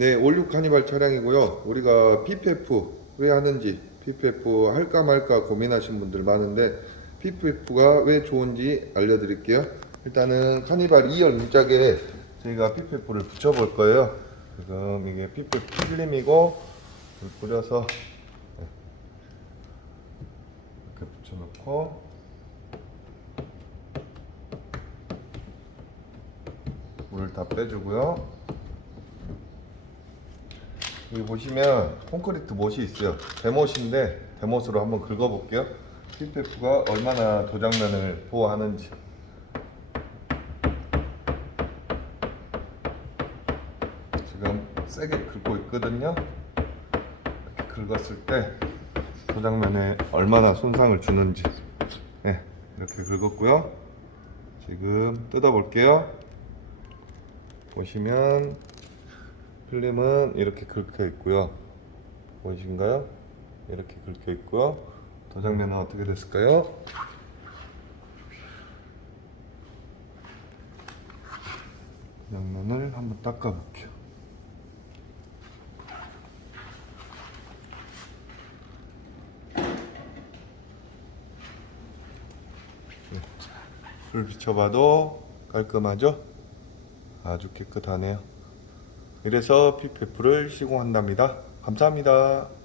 네, 올류 카니발 차량이고요. 우리가 PPF 왜 하는지, PPF 할까 말까 고민하신 분들 많은데 PPF가 왜 좋은지 알려드릴게요. 일단은 카니발 2열 문짝에 저희가 PPF를 붙여볼 거예요. 지금 이게 PPF 필름이고 이걸 뿌려서 네. 이렇게 붙여놓고 물을 다 빼주고요. 여기 보시면 콘크리트 못이 있어요. 대못인데 대못으로 한번 긁어볼게요. PPF가 얼마나 도장면을 보호하는지. 지금 세게 긁고 있거든요. 이렇게 긁었을 때 도장면에 얼마나 손상을 주는지. 네, 이렇게 긁었고요. 지금 뜯어볼게요. 보시면 필름은 이렇게 긁혀 있고요. 보이신가요? 이렇게 긁혀 있고요. 도장면은 어떻게 됐을까요? 도장면을 한번 닦아볼게요. 네. 불 비춰봐도 깔끔하죠? 아주 깨끗하네요. 이래서 PPF를 시공한답니다. 감사합니다.